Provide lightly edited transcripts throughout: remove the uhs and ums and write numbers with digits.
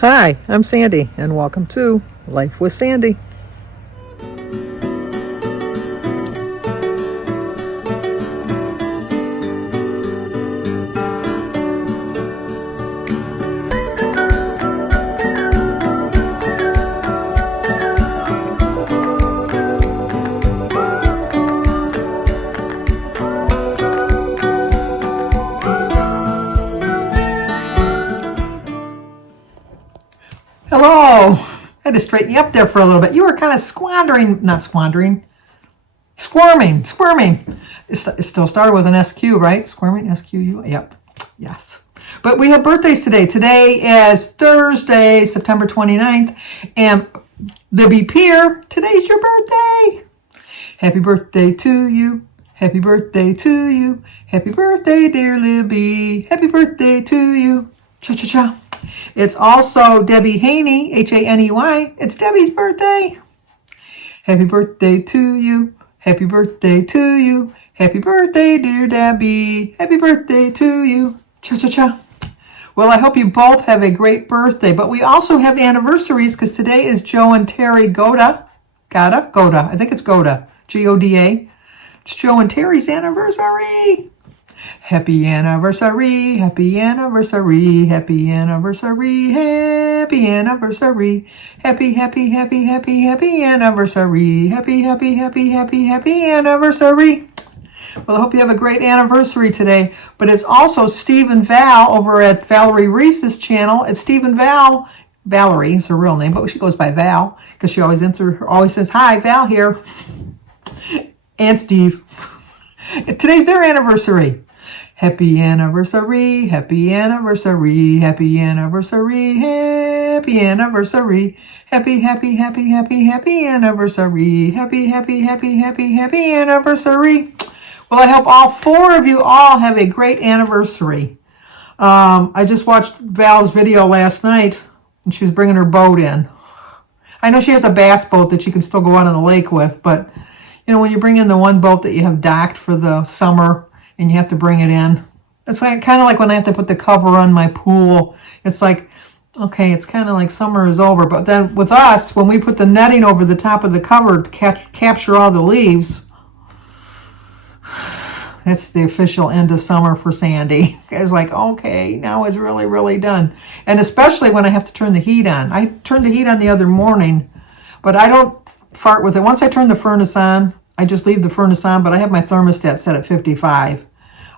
Hi, I'm Sandy, and welcome to Life with Sandy. Hello. I had to straighten you up there for a little bit. You were kind of squirming. It still started with an SQ, right? Squirming, SQU. Yep. Yes. But we have birthdays today. Today is Thursday, September 29th. And Libby Peer, today's your birthday. Happy birthday to you. Happy birthday to you. Happy birthday, dear Libby. Happy birthday to you. Cha-cha-cha. It's also Debbie Haney, Haney. It's Debbie's birthday. Happy birthday to you. Happy birthday to you. Happy birthday, dear Debbie. Happy birthday to you. Cha-cha-cha. Well, I hope you both have a great birthday. But we also have anniversaries because today is Joe and Terry Goda. Goda. I think it's Goda. Goda. It's Joe and Terry's anniversary. Happy anniversary, happy anniversary, happy anniversary, happy anniversary, happy anniversary, happy anniversary. Well, I hope you have a great anniversary today. But it's also Steve and Val over at Valerie Reese's channel. It's Steve and Val. Valerie is her real name, but she goes by Val because she always says, "Hi, Val here." And Steve. Today's their anniversary. Happy anniversary, happy anniversary, happy anniversary, happy anniversary, happy anniversary, happy anniversary. Well, I hope all four of you all have a great anniversary. I just watched Val's video last night, and she was bringing her boat in. I know she has a bass boat that she can still go out on the lake with, but you know, when you bring in the one boat that you have docked for the summer, and you have to bring it in. It's like kind of like when I have to put the cover on my pool. It's like, okay, it's kind of like summer is over. But then with us, when we put the netting over the top of the cover to capture all the leaves, that's the official end of summer for Sandy. It's like, okay, now it's really, really done. And especially when I have to turn the heat on. I turned the heat on the other morning, but I don't fart with it. Once I turn the furnace on, I just leave the furnace on, but I have my thermostat set at 55.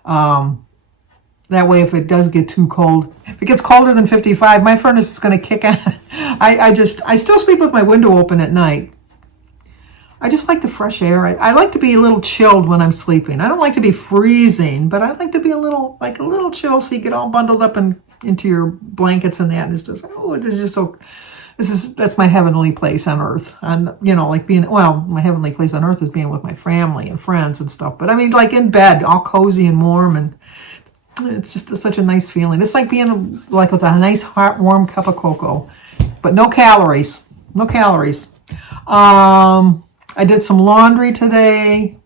That way, if it does get too cold, if it gets colder than 55, my furnace is going to kick on. I still sleep with my window open at night. I just like the fresh air. I like to be a little chilled when I'm sleeping. I don't like to be freezing, but I like to be a little chill so you get all bundled up into your blankets and that. And it's just, oh, this is just so... That's my heavenly place on earth. And, you know, like my heavenly place on earth is being with my family and friends and stuff. But I mean, like in bed, all cozy and warm. And it's just such a nice feeling. It's like being like with a nice, hot, warm cup of cocoa. But no calories. No calories. I did some laundry today.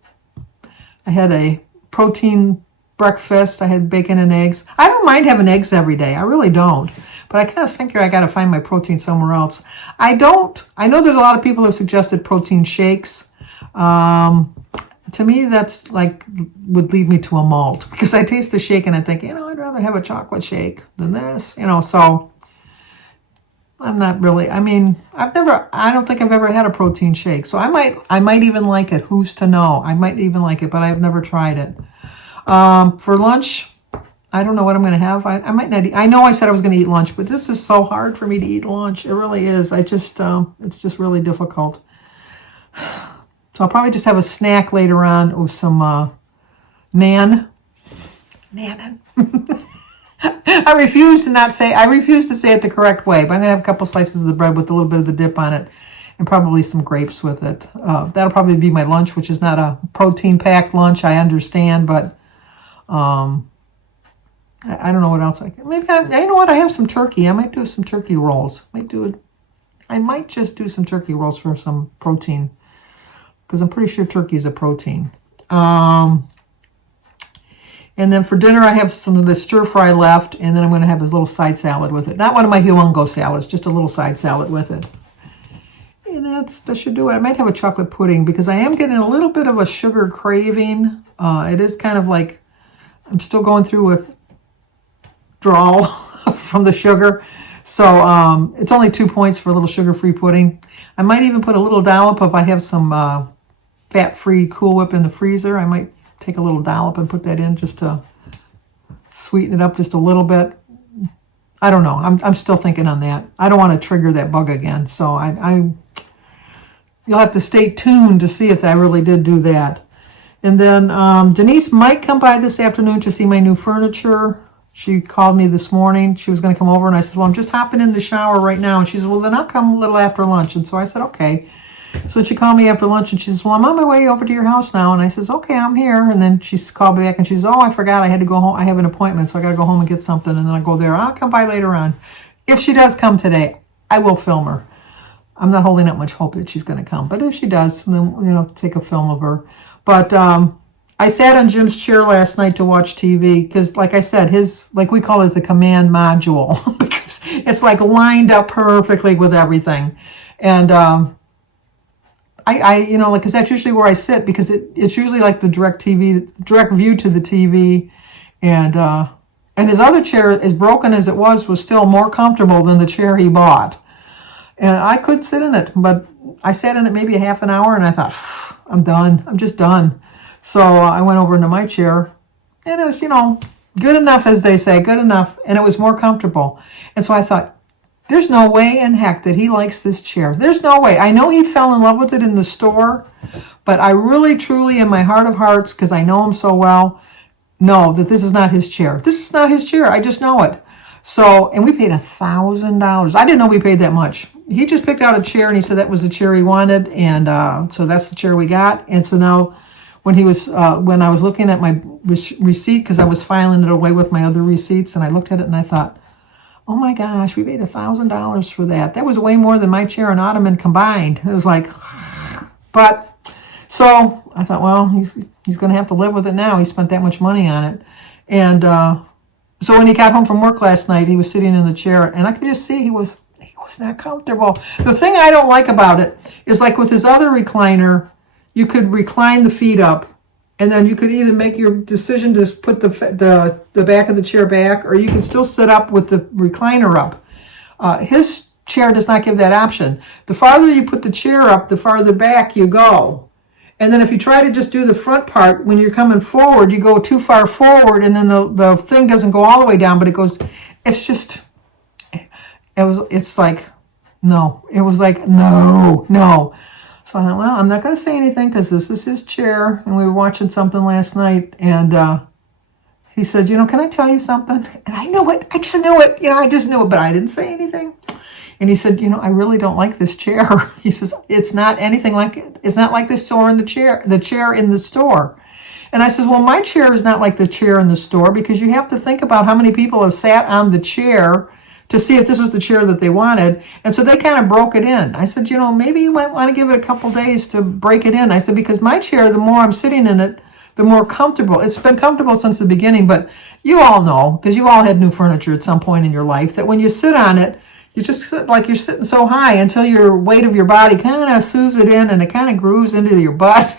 I had a protein breakfast. I had bacon and eggs. I don't mind having eggs every day. I really don't. But I kind of figure I got to find my protein somewhere else. I know that a lot of people have suggested protein shakes. To me, that's like would lead me to a malt because I taste the shake and I think, you know, I'd rather have a chocolate shake than this, you know. So I'm not really. I mean, I don't think I've ever had a protein shake. So I might even like it. Who's to know? I might even like it, but I've never tried it. For lunch, I don't know what I'm going to have. I might not eat. I know I said I was going to eat lunch, but this is so hard for me to eat lunch. It really is. It's just really difficult. So I'll probably just have a snack later on with some Nanan. I refuse to say it the correct way, but I'm going to have a couple slices of the bread with a little bit of the dip on it and probably some grapes with it. That'll probably be my lunch, which is not a protein-packed lunch, I understand, but I don't know what else I can. Maybe you know what? I have some turkey. I might do some turkey rolls. I might just do some turkey rolls for some protein because I'm pretty sure turkey is a protein. And And then for dinner, I have some of the stir fry left, and then I'm going to have a little side salad with it. Not one of my humongo salads, just a little side salad with it. And that should do it. I might have a chocolate pudding because I am getting a little bit of a sugar craving. It is kind of like I'm still going through withdrawal from the sugar. So it's only 2 points for a little sugar-free pudding. I might even put a little dollop if I have some fat-free Cool Whip in the freezer. I might take a little dollop and put that in just to sweeten it up just a little bit. I don't know. I'm still thinking on that. I don't want to trigger that bug again. So you'll have to stay tuned to see if I really did do that. And then Denise might come by this afternoon to see my new furniture. She called me this morning. She was going to come over, and I said, well, I'm just hopping in the shower right now. And she said, well, then I'll come a little after lunch. And so I said, okay. So she called me after lunch, and she says, well, I'm on my way over to your house now. And I says, okay, I'm here. And then she called me back, and she says, oh, I forgot I had to go home. I have an appointment, so I got to go home and get something, and then I'll go there. I'll come by later on. If she does come today, I will film her. I'm not holding up much hope that she's going to come. But if she does, then, take a film of her. But I sat on Jim's chair last night to watch TV because, like I said, we call it the command module because it's like lined up perfectly with everything. And because that's usually where I sit because it's usually like the direct view to the TV. And his other chair, as broken as it was still more comfortable than the chair he bought. And I could sit in it, but I sat in it maybe a half an hour and I thought, I'm done. I'm just done. So I went over into my chair, and it was, good enough, as they say, good enough, and it was more comfortable. And so I thought, there's no way in heck that he likes this chair. There's no way. I know he fell in love with it in the store, but I really, truly, in my heart of hearts, because I know him so well, know that this is not his chair. This is not his chair. I just know it. So, and we paid $1,000. I didn't know we paid that much. He just picked out a chair, and he said that was the chair he wanted, and so that's the chair we got. And so now, when I was looking at my receipt, because I was filing it away with my other receipts, and I looked at it and I thought, oh my gosh, we paid $1,000 for that. That was way more than my chair and ottoman combined. It was like, but, so I thought, well, he's going to have to live with it now. He spent that much money on it. And so when he got home from work last night, he was sitting in the chair, and I could just see he was not comfortable. The thing I don't like about it is like with his other recliner, you could recline the feet up, and then you could either make your decision to put the back of the chair back, or you can still sit up with the recliner up. His chair does not give that option. The farther you put the chair up, the farther back you go. And then if you try to just do the front part, when you're coming forward, you go too far forward, and then the thing doesn't go all the way down, but it goes, it's like, no. It was like, no. So I thought, well, I'm not going to say anything because this is his chair. And we were watching something last night. And he said, can I tell you something? And I knew it. I just knew it. I just knew it. But I didn't say anything. And he said, I really don't like this chair. He says, it's not anything like it. It's not like the chair in the store. And I said, well, my chair is not like the chair in the store because you have to think about how many people have sat on the chair to see if this was the chair that they wanted. And so they kind of broke it in. I said, maybe you might want to give it a couple days to break it in. I said, because my chair, the more I'm sitting in it, the more comfortable. It's been comfortable since the beginning, but you all know, because you all had new furniture at some point in your life, that when you sit on it, you just sit like you're sitting so high until your weight of your body kind of soothes it in and it kind of grooves into your butt.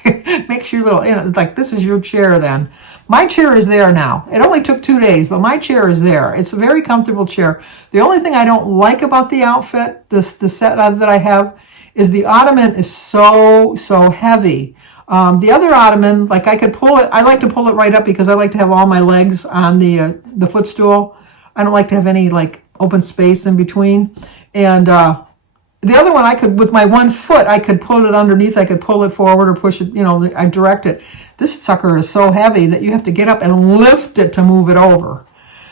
Makes you like this is your chair then. My chair is there now. It only took 2 days, but my chair is there. It's a very comfortable chair. The only thing I don't like about the outfit, the set that I have, is the ottoman is so heavy. The other ottoman, like I could pull it. I like to pull it right up because I like to have all my legs on the footstool. I don't like to have any like open space in between. And the other one, I could, with my one foot, I could pull it underneath. I could pull it forward or push it, I direct it. This sucker is so heavy that you have to get up and lift it to move it over.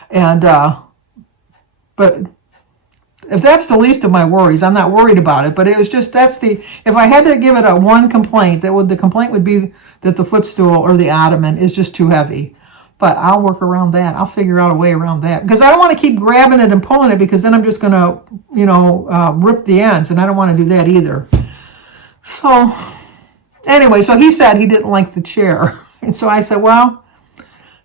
And, but if that's the least of my worries, I'm not worried about it. But it was just, if I had to give it one complaint, the complaint would be that the footstool or the ottoman is just too heavy. But I'll work around that. I'll figure out a way around that. Because I don't want to keep grabbing it and pulling it because then I'm just going to, rip the ends. And I don't want to do that either. So, anyway, so he said he didn't like the chair. And so I said, well,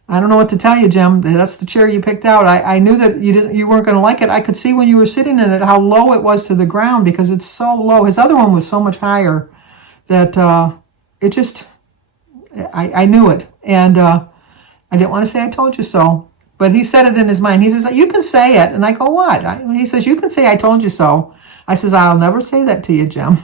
I don't know what to tell you, Jim. That's the chair you picked out. I knew that you weren't going to like it. I could see when you were sitting in it how low it was to the ground because it's so low. His other one was so much higher that it just, I knew it. And I didn't want to say I told you so. But he said it in his mind. He says, you can say it. And I go, what? He says, you can say I told you so. I says, I'll never say that to you, Jim.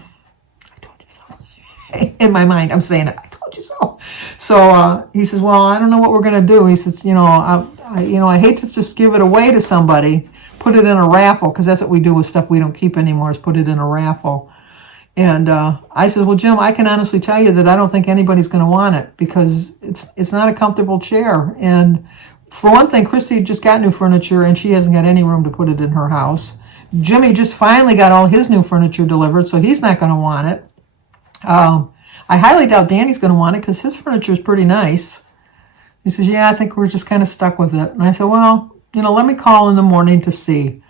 I told you so. In my mind, I'm saying it. I told you so. So he says, well, I don't know what we're going to do. He says, I hate to just give it away to somebody, put it in a raffle, because that's what we do with stuff we don't keep anymore, is put it in a raffle. And I said, well, Jim, I can honestly tell you that I don't think anybody's going to want it because it's not a comfortable chair. And for one thing, Christy just got new furniture and she hasn't got any room to put it in her house. Jimmy just finally got all his new furniture delivered, so he's not going to want it. I highly doubt Danny's going to want it because his furniture is pretty nice. He says, yeah, I think we're just kind of stuck with it. And I said, well, let me call in the morning to see.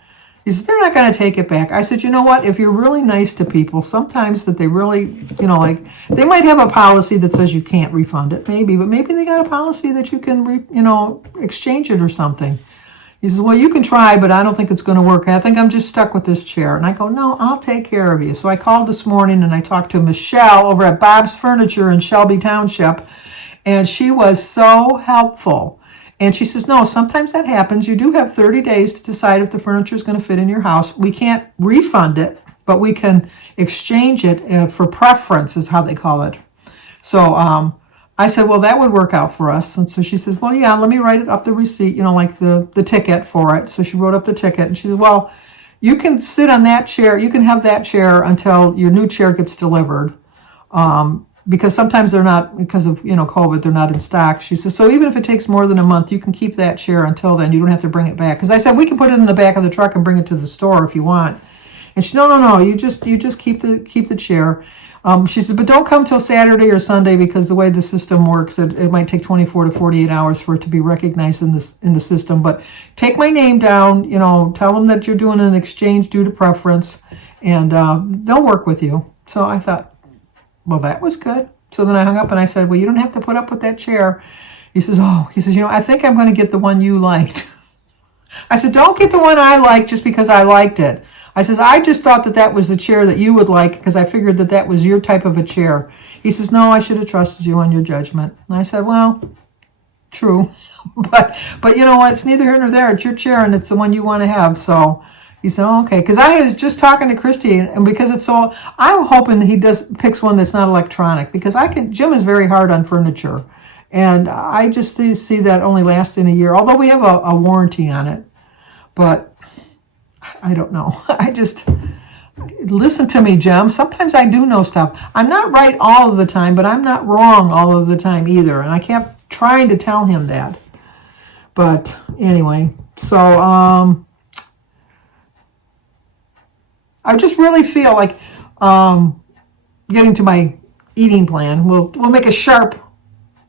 He said, they're not going to take it back. I said, you know what? If you're really nice to people, sometimes that they really, they might have a policy that says you can't refund it, maybe, but maybe they got a policy that you can, exchange it or something. He says, well, you can try, but I don't think it's going to work. I think I'm just stuck with this chair. And I go, no, I'll take care of you. So I called this morning and I talked to Michelle over at Bob's Furniture in Shelby Township, and she was so helpful. And she says, no, sometimes that happens. You do have 30 days to decide if the furniture is going to fit in your house. We can't refund it, but we can exchange it for preference is how they call it. So I said, well, that would work out for us. And so she says, well, yeah, let me write up the receipt, like the ticket for it. So she wrote up the ticket and she said, well, you can sit on that chair. You can have that chair until your new chair gets delivered. Because sometimes they're not, because of, COVID, they're not in stock. She says, so even if it takes more than a month, you can keep that chair until then. You don't have to bring it back. Because I said, we can put it in the back of the truck and bring it to the store if you want. And she, no, you just keep the chair. She said, but don't come till Saturday or Sunday because the way the system works, it might take 24 to 48 hours for it to be recognized in the system. But take my name down, tell them that you're doing an exchange due to preference, and they'll work with you. So I thought, well, that was good. So then I hung up and I said, well, you don't have to put up with that chair. He says, I think I'm going to get the one you liked. I said, don't get the one I liked just because I liked it. I says, I just thought that was the chair that you would like because I figured that was your type of a chair. He says, no, I should have trusted you on your judgment. And I said, well, true. but you know what? It's neither here nor there. It's your chair and it's the one you want to have. So he said, oh, okay. Because I was just talking to Christy, and because it's so, I'm hoping that he picks one that's not electronic because Jim is very hard on furniture. And I just see that only lasting a year, although we have a warranty on it. But I don't know. Listen to me, Jim. Sometimes I do know stuff. I'm not right all of the time, but I'm not wrong all of the time either. And I kept trying to tell him that. But anyway, so I just really feel like getting to my eating plan. We'll make a sharp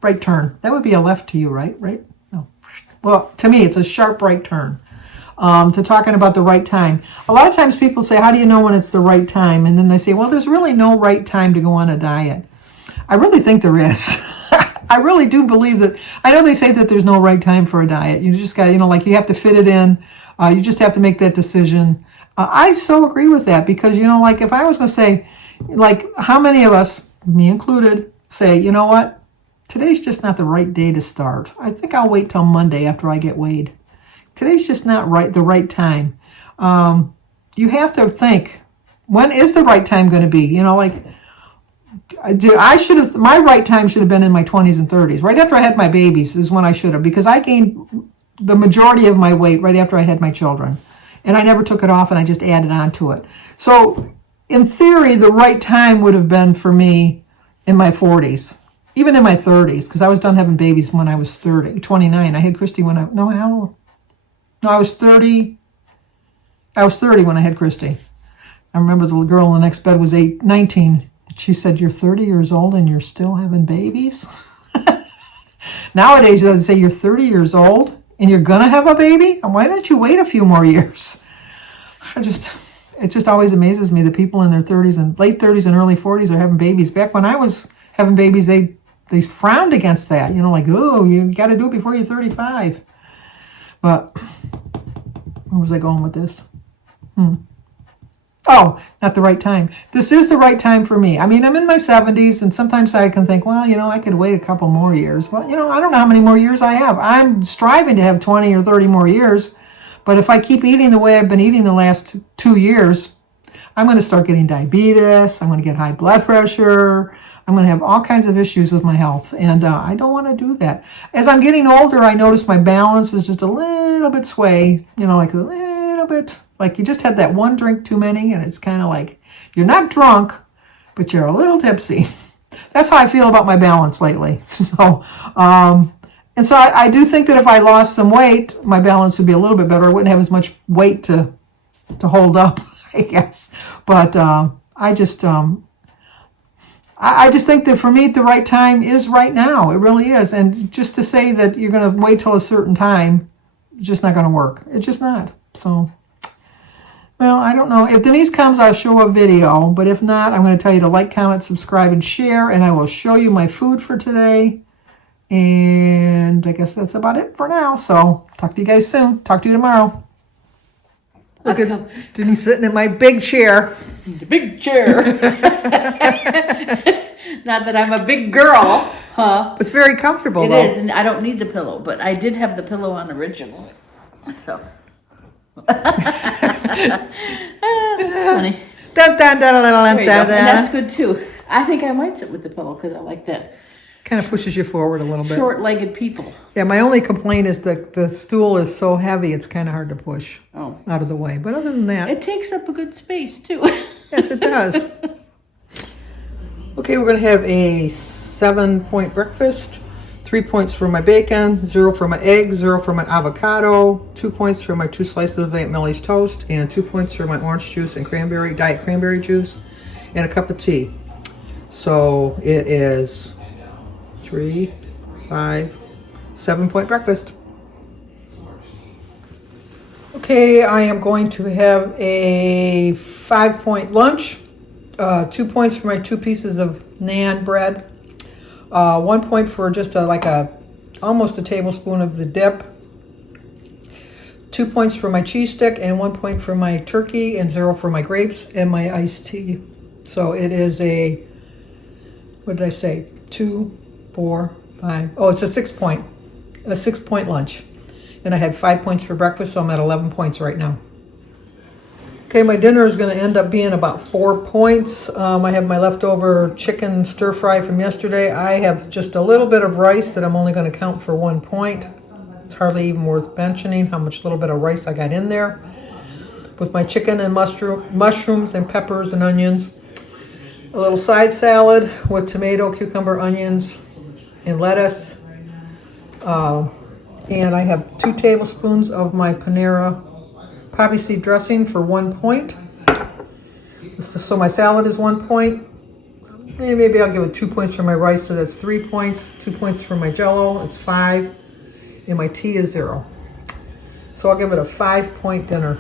right turn. That would be a left to you, right? Right? No. Well, to me, it's a sharp right turn. To talking about the right time. A lot of times people say, how do you know when it's the right time? And then they say, well, there's really no right time to go on a diet. I really think there is. I really do believe that. I know they say that there's no right time for a diet. You just got, like you have to fit it in. You just have to make that decision. I so agree with that because, like if I was going to say, like how many of us, me included, say, you know what? Today's just not the right day to start. I think I'll wait till Monday after I get weighed. Today's just not the right time. You have to think, when is the right time going to be? My right time should have been in my 20s and 30s. Right after I had my babies is when I should have, because I gained the majority of my weight right after I had my children. And I never took it off and I just added on to it. So in theory, the right time would have been for me in my 40s, even in my 30s, because I was done having babies when I was 29. I had Christy when I was 30. I was 30 when I had Christy. I remember the girl in the next bed was 19. She said, you're 30 years old and you're still having babies? Nowadays, they say you're 30 years old and you're going to have a baby? And why don't you wait a few more years? It just always amazes me that people in their 30s and late 30s and early 40s are having babies. Back when I was having babies, they they frowned against that. You know, like, oh, you got to do it before you're 35. But where was I going with this? Oh, not the right time. This is the right time for me. I mean, I'm in my 70s, and sometimes I can think, well, you know, I could wait a couple more years. Well, you know, I don't know how many more years I have. I'm striving to have 20 or 30 more years. But if I keep eating the way I've been eating the last 2 years, I'm going to start getting diabetes. I'm going to get high blood pressure. I'm going to have all kinds of issues with my health. And I don't want to do that. As I'm getting older, I notice my balance is just a little bit sway, you know, like a little bit. Like you just had that one drink too many, and it's kind of like you're not drunk, but you're a little tipsy. That's how I feel about my balance lately. So, and so I do think that if I lost some weight, my balance would be a little bit better. I wouldn't have as much weight to hold up, I guess. But I just think that for me, the right time is right now. It really is. And just to say that you're going to wait till a certain time, it's just not going to work. It's just not. So. Well, I don't know. If Denise comes, I'll show a video. But if not, I'm going to tell you to like, comment, subscribe, and share. And I will show you my food for today. And I guess that's about it for now. So talk to you guys soon. Talk to you tomorrow. Look at Denise sitting in my big chair. The big chair. Not that I'm a big girl, huh? It's very comfortable, though. It is, and I don't need the pillow. But I did have the pillow on originally. So... funny. And that's good too. I think I might sit with the pillow because I like that. Kind of pushes you forward a little bit. Short-legged people. Yeah, my only complaint is that the stool is so heavy it's kind of hard to push out of the way. But other than that, it takes up a good space too. Yes, it does. Okay, we're going to have a 7-point breakfast. 3 points for my bacon, 0 for my eggs, 0 for my avocado, 2 points for my 2 slices of Aunt Millie's toast, and 2 points for my orange juice and diet cranberry juice, and a cup of tea. So it is 3, 5, 7-point breakfast. Okay, I am going to have a 5-point lunch, 2 points for my 2 pieces of naan bread. 1 point for just almost a tablespoon of the dip. 2 points for my cheese stick and 1 point for my turkey and 0 for my grapes and my iced tea. So it is what did I say? 2, 4, 5. Oh, it's a 6-point lunch. And I had 5 points for breakfast, so I'm at 11 points right now. Okay, my dinner is going to end up being about 4 points. I have my leftover chicken stir fry from yesterday. I have just a little bit of rice that I'm only going to count for 1 point. It's hardly even worth mentioning how much little bit of rice I got in there. With my chicken and mushrooms and peppers and onions. A little side salad with tomato, cucumber, onions, and lettuce. And I have 2 tablespoons of my Panera poppy seed dressing for 1 point. So my salad is 1 point. Maybe I'll give it 2 points for my rice, so that's 3 points. 2 points for my Jell-O, it's 5. And my tea is 0. So I'll give it a 5-point dinner.